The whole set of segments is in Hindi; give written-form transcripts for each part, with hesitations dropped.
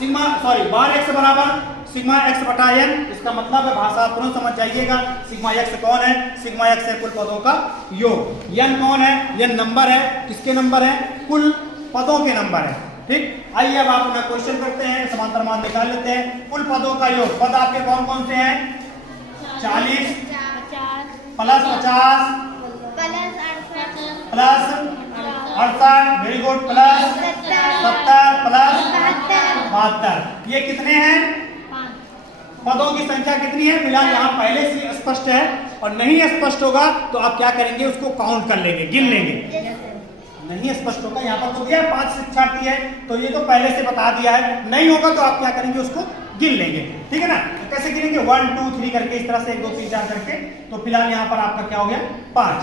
सिग्मा बार एक्स बराबर सिग्मा एक्स बटा एन। इसका मतलब है भाषा तुरंत समझ जाइएगा। सिग्मा एक्स कौन है? सिग्मा एक्स है कुल पदों का योग। एन कौन है? एन नंबर है। किसके नंबर है? कुल पदों के नंबर है। ठीक, आइए अब आप अपना क्वेश्चन करते हैं, समांतर मान निकाल लेते हैं। कुल पदों का योग, पद आपके कौन कौन से हैं? 40 plus 50 plus 68, very good, plus 70 plus 72। ये कितने हैं? पदों की संख्या कितनी है? फिलहाल यहाँ पहले से स्पष्ट है, और नहीं स्पष्ट होगा तो आप क्या करेंगे? उसको काउंट कर लेंगे, गिन लेंगे। नहीं स्पष्ट होगा, यहाँ पर तो दिया है 5 शिक्षार्थी है, तो ये तो पहले से बता दिया है। नहीं होगा तो आप क्या करेंगे? उसको गिन लेंगे। ठीक है ना? कैसे गिनेंगे? 1 2 3 करके, इस तरह से 1 2 3 4 करके। तो फिलहाल यहाँ पर आपका क्या हो गया? 5।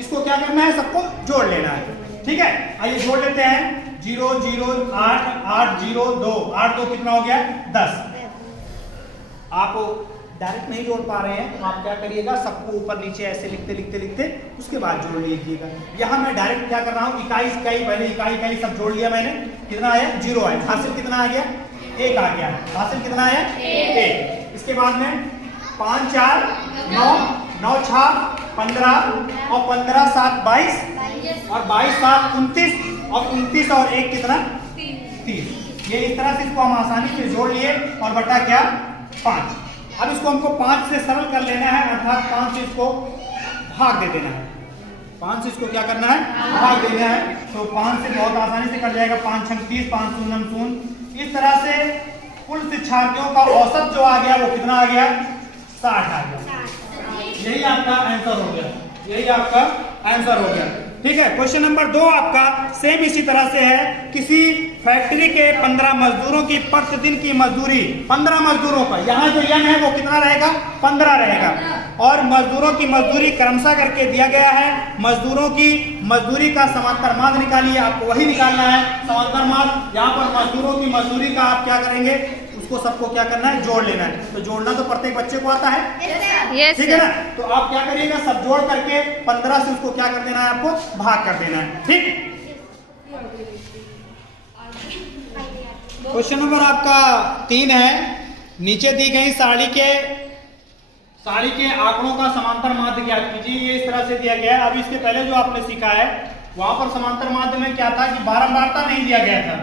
इसको क्या करना है? सबको जोड़ लेना है। ठीक है, आइए जोड़ लेते हैं। 0 0 8 8 0 2 8 2 कितना हो गया? 10। आप डायरेक्ट नहीं जोड़ पा रहे हैं तो आप क्या करिएगा? सबको ऊपर नीचे ऐसे लिखते लिखते लिखते उसके बाद जोड़ लीजिएगा। यहाँ मैं डायरेक्ट क्या कर रहा हूँ? इकाई पहले इकाई सब जोड़ लिया मैंने। कितना आया? 0 आया। हासिल कितना आ गया? 1 आ गया। हासिल कितना आया? 1। इसके बाद में 5 4 9 9 6 15 और 15 7 22 और 22 7 29 और 29 और 1 कितना? 30। ये इस तरह से इसको हम आसानी से जोड़ लिए और बटा क्या? 5। अब इसको हमको 5 से सरल कर लेना है, अर्थात 5 से इसको भाग दे देना है। 5 से इसको क्या करना है? भाग देना है। तो 5 से बहुत आसानी से कट जाएगा। 5 6 30 5 0 0। इस तरह से कुल शिक्षार्थियों का औसत जो आ गया वो कितना आ गया? 60 आ गया। यही आपका आंसर हो गया। यही आपका आंसर हो गया। ठीक है, क्वेश्चन नंबर 2 आपका सेम इसी तरह से है। किसी फैक्ट्री के 15 मजदूरों की प्रतिदिन की मजदूरी, 15 मजदूरों का, यहाँ जो यन है वो कितना रहेगा? 15 रहेगा। और मजदूरों की मजदूरी क्रमशः करके दिया गया है। मजदूरों की मजदूरी का समांतर माध्य निकालिए। आपको वही निकालना है, समांतर माध्य। यहाँ पर मजदूरों की मजदूरी का आप क्या करेंगे? उसको सबको क्या करना है? जोड़ लेना है। तो जोड़ना तो प्रत्येक बच्चे को आता है। ठीक है ना? तो आप क्या करिएगा? सब जोड़ करके 15 से उसको क्या कर देना है? आपको भाग कर देना है। ठीक, क्वेश्चन नंबर आपका 3 है। नीचे दी गई साड़ी के आंकड़ों का समांतर माध्य ज्ञात कीजिए। ये इस तरह से दिया गया है। अब इसके पहले जो आपने सीखा है वहां पर समांतर माध्य में क्या था कि बारंबारता नहीं दिया गया था।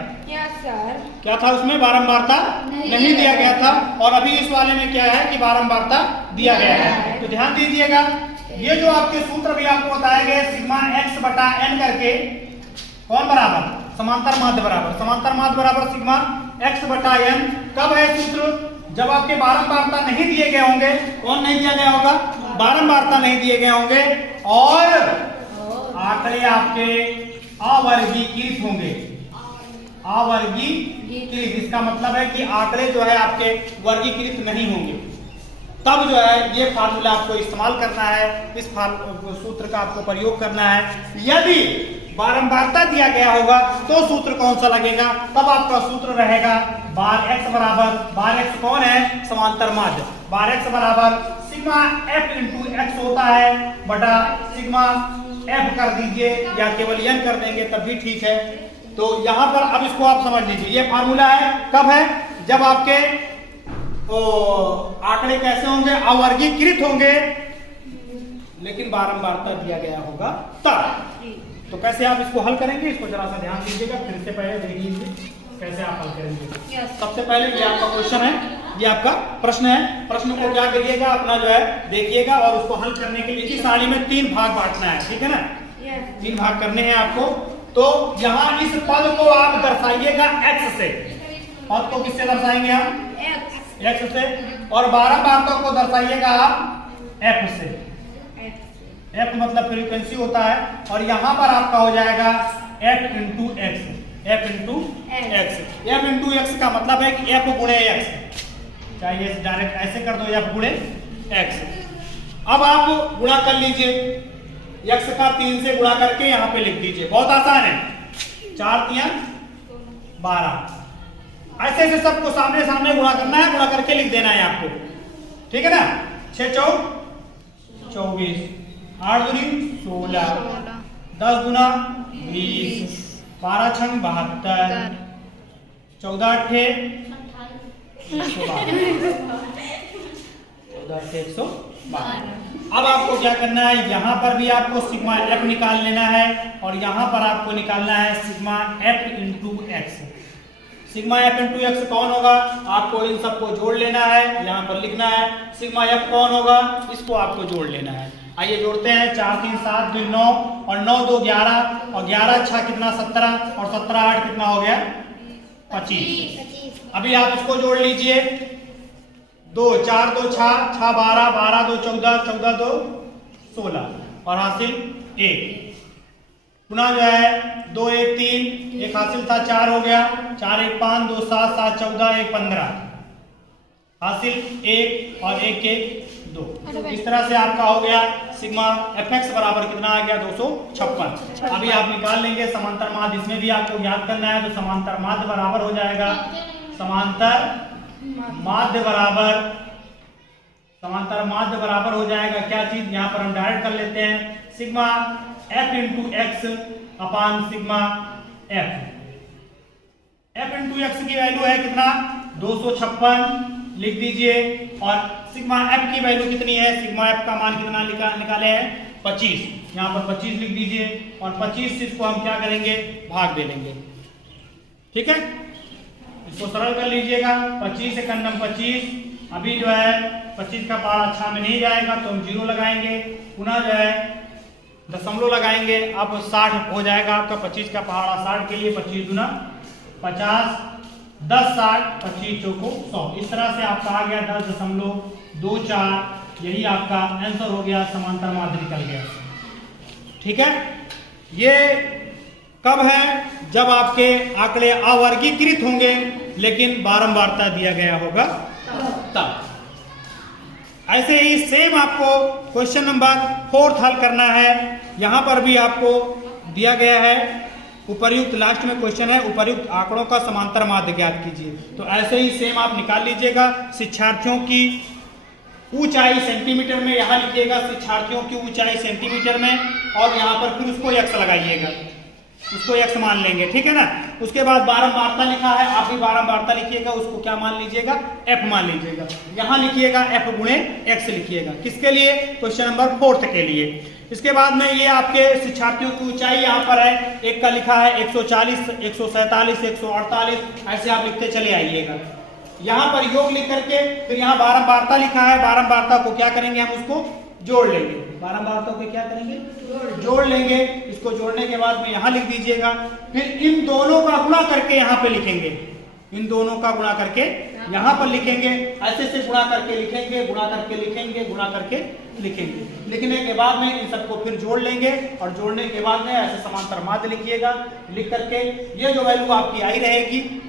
क्या था उसमें? बारंबारता नहीं दिया गया था। और अभी इस वाले में क्या है कि बारंबारता दिया गया है। तो ध्यान दीजिएगा, ये जो आपके सूत्र भी आपको बताए गए, सिग्मा एक्स बटा एन करके, कौन बराबर? समांतर माध्य बराबर। समांतर माध्य बराबर सिग्मा एक्स बटा एन। कब है सूत्र? जब आपके बारंबारता नहीं दिए गए होंगे। कौन नहीं दिया गया होगा? बारंबारता नहीं दिए गए होंगे और आंकड़े आपके अवर्गीकृत होंगे। अवर्गीकृत, इसका मतलब है कि आंकड़े जो है आपके वर्गीकृत नहीं होंगे। तब जो है ये फार्मूला आपको इस्तेमाल करना है। इस सूत्र का आपको प्रयोग करना है। यदि बारंबारता दिया गया होगा तो सूत्र कौन सा लगेगा? तब आपका सूत्र रहेगा बार एक्स बराबर, बार एक्स कौन है? समांतर माध्य। बार एक्स बराबर सिग्मा एफ इंटू एक्स होता है बटा सिग्मा एफ कर दीजिए या केवल एन कर देंगे तब भी ठीक है। तो यहां पर अब इसको आप समझ लीजिए, ये फार्मूला है। कब है? जब आपके आंकड़े कैसे होंगे? अवर्गीकृत होंगे, लेकिन बारंबारता दिया गया होगा तब। तो कैसे आप इसको हल करेंगे? इसको जरा सा ध्यान दीजिएगा। फिर से पहले देख लीजिए कैसे आप हल करेंगे। सबसे पहले ये आपका क्वेश्चन है, ये आपका प्रश्न है। प्रश्न को क्या करिएगा? अपना जो है देखिएगा और उसको हल करने के लिए इस सारणी में 3 भाग बांटना है। ठीक है ना? 3 भाग करने हैं आपको। तो यहाँ इस पद को आप दर्शाइएगा x से। पद को किससे दर्शाएंगे हम? x से। और बारंबारता को दर्शाइएगा आप f से। f मतलब फ्रीक्वेंसी होता है। और यहाँ पर आपका हो जाएगा f into x. f into x का मतलब है कि f गुणे x। चाहे डायरेक्ट ऐसे कर दो, f गुणे x। अब आप गुणा कर लीजिए। x का 3 से गुणा करके यहाँ पे लिख दीजिए। बहुत आसान है। 4 3 12। ऐसे ऐसे सबको सामने सामने गुणा करना है, गुणा करके लिख देना है आपको। ठीक है ना? 6 4 24, 8 दूनी 16, 10 गुना 20, 12 छंग 72, 14 अट्ठे 112, 14 अट्ठे 112। अब आपको क्या करना है, यहाँ पर भी आपको सिग्मा एफ निकाल लेना है और यहाँ पर आपको निकालना है sigma F into x. Sigma F into x कौन होगा, आपको इन सबको जोड़ लेना है, यहाँ पर लिखना है। सिग्मा एफ कौन होगा, इसको आपको जोड़ लेना है। आइए जोड़ते हैं, 4 3 7 2 9 और 9 2 11 और 11 6 कितना 17 और 17 8 कितना हो गया 25। अभी आप इसको जोड़ लीजिए, 2 4 2 6 6 12 12 2 14 14 2 16 और हासिल 1। पुनः जो है 2 1 3 एक हासिल था 4 हो गया, 4 1 5 2 7 7 14 1 15 हासिल 1 और 1 1 2। इस तरह से आपका हो गया सिग्मा एफ एक्स बराबर कितना आ गया 256। अभी आप निकाल लेंगे समांतर माध्य, इसमें भी आपको याद करना है। तो समांतर माध्य बराबर हो जाएगा, समांतर माध्य बराबर हो जाएगा क्या चीज, यहाँ पर हम डायरेक्ट कर लेते हैं सिग्मा एफ इंटू एक्स अपान सिग्मा एफ इंटू एक्स की वैल्यू है कितना 256 लिख दीजिए और सिग्मा एफ की वैल्यू कितनी है, सिग्मा एफ का मान कितना निकाले हैं 25, यहाँ पर 25 लिख दीजिए और 25 से इसको हम क्या करेंगे भाग दे लेंगे। ठीक है, इसको सरल कर लीजिएगा, 25 से कन्नम 25, अभी जो है 25 का पहाड़ा अच्छा में नहीं जाएगा तो हम 0 लगाएंगे, पुनः जो है दशमलव लगाएंगे, अब 60 हो जाएगा आपका 25 का पहाड़ा 60 के लिए 25 गुना 50 10 60 25 चौको 100। इस तरह से आपका आ गया 10.24, यही आपका आंसर हो गया, समांतर माध्य निकल गया। ठीक है, ये कब है, जब आपके आंकड़े अवर्गीकृत होंगे लेकिन बारंबारता दिया गया होगा तब। ऐसे ही सेम आपको क्वेश्चन नंबर 4 हल करना है। यहां पर भी आपको दिया गया है उपर्युक्त, लास्ट में क्वेश्चन है उपर्युक्त आंकड़ों का समांतर माध्य ज्ञात कीजिए। तो ऐसे ही सेम आप निकाल लीजिएगा। शिक्षार्थियों की ऊंचाई सेंटीमीटर में यहाँ लिखिएगा, शिक्षार्थियों की ऊंचाई सेंटीमीटर में, और यहाँ पर फिर उसको x लगाइएगा, उसको x मान लेंगे। ठीक है ना, उसके बाद बारंबारता लिखा है, आप भी बारंबारता लिखिएगा, उसको क्या मान लीजिएगा f मान लीजिएगा। यहाँ लिखिएगा f गुणे x लिखिएगा, किसके लिए, क्वेश्चन नंबर 4 के लिए। इसके बाद में ये आपके शिक्षार्थियों की ऊंचाई यहाँ पर है, एक का लिखा है 140 147 148, ऐसे आप लिखते चले आइएगा। यहाँ पर योग लिख करके फिर यहाँ बारंबारता लिखा है, बारंबारता को क्या करेंगे हम उसको जोड़ लेंगे, बारंबारता को क्या करेंगे जोड़ लेंगे। इसको जोड़ने के बाद में यहाँ लिख दीजिएगा, फिर इन दोनों का गुणा करके यहाँ पे लिखेंगे, इन दोनों का गुणा करके यहाँ पर लिखेंगे, ऐसे से गुणा करके लिखेंगे, गुणा करके लिखेंगे, गुणा करके लिखेंगे। लिखने के बाद में इन सबको फिर जोड़ लेंगे और जोड़ने के बाद में ऐसे समांतर माध्य लिखिएगा। लिख करके ये जो वैल्यू आपकी आई रहेगी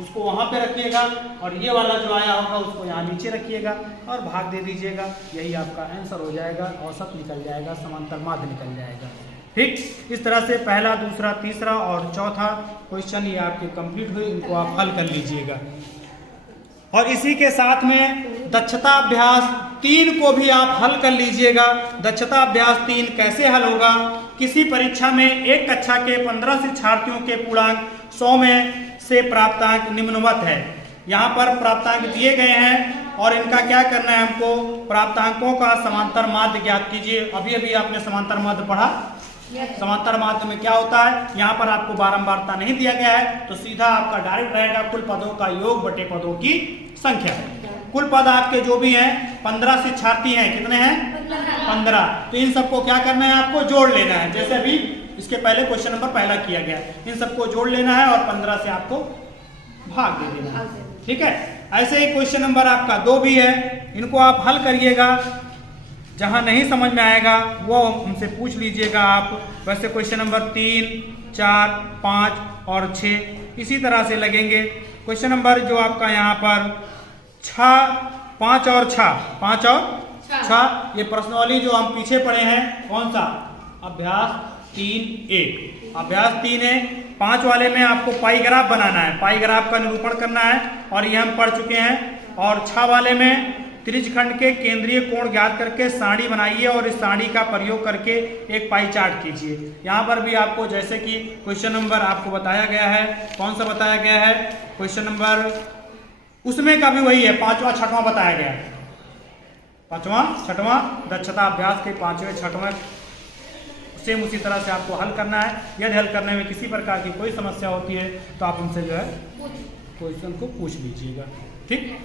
उसको वहां पे रखिएगा और ये वाला जो आया होगा उसको यहाँ नीचे रखिएगा और भाग दे दीजिएगा, यही आपका आंसर हो जाएगा, औसत निकल जाएगा, समांतर माध्य निकल जाएगा। ठीक, इस तरह से पहला, दूसरा, तीसरा और चौथा क्वेश्चन ये आपके कंप्लीट हुए, इनको आप हल कर लीजिएगा। और इसी के साथ में दक्षता अभ्यास 3 को भी आप हल कर लीजिएगा। दक्षता अभ्यास 3 कैसे हल होगा, किसी परीक्षा में एक कक्षा के 15 शिक्षार्थियों के पूर्णांक 100 में से प्राप्तांक निम्नवत है। यहाँ पर प्राप्तांक दिए गए हैं और इनका क्या करना है, हमको प्राप्तांकों का समांतर माध्य ज्ञात कीजिए। अभी अभी आपने समांतर माध्य पढ़ा, समांतर माध्य में क्या होता है, यहाँ पर आपको बारंबारता नहीं दिया गया है तो सीधा आपका डायरेक्ट रहेगा कुल पदों का योग बटे पदों की संख्या। कुल पद आपके जो भी हैं 15 शिक्षार्थी हैं, कितने हैं 15, तो इन सबको क्या करना है, आपको जोड़ लेना है, जैसे अभी इसके पहले क्वेश्चन नंबर पहला किया गया। इन सबको जोड़ लेना है और 15 से आपको भाग दे देना है। ठीक है, ऐसे ही क्वेश्चन नंबर आपका 2 भी है, इनको आप हल करिएगा। जहां नहीं समझ में आएगा वो हमसे पूछ लीजिएगा आप। वैसे क्वेश्चन नंबर 3, 4, 5 और 6 इसी तरह से लगेंगे। क्वेश्चन नंबर जो आपका यहाँ पर 6, 5 और 6 ये प्रश्नावली जो हम पीछे पढ़े हैं, कौन सा, अभ्यास 3(1). अभ्यास 3 है, 5 वाले में आपको पाई ग्राफ बनाना है, पाई ग्राफ का निरूपण करना है और ये हम पढ़ चुके हैं। और 6 वाले में त्रिज्यखंड के केंद्रीय कोण ज्ञात करके सारणी बनाइए और इस सारणी का प्रयोग करके एक पाई चार्ट कीजिए। यहाँ पर भी आपको जैसे कि क्वेश्चन नंबर आपको बताया गया है, कौन सा बताया गया है, क्वेश्चन नंबर उसमें का भी वही है, 5वां 6वां बताया गया है, 5वां 6वां दक्षता अभ्यास के 5वें 6वें सेम उसी तरह से आपको हल करना है। यदि हल करने में किसी प्रकार की कोई समस्या होती है तो आप उनसे जो है क्वेश्चन को पूछ लीजिएगा। ठीक।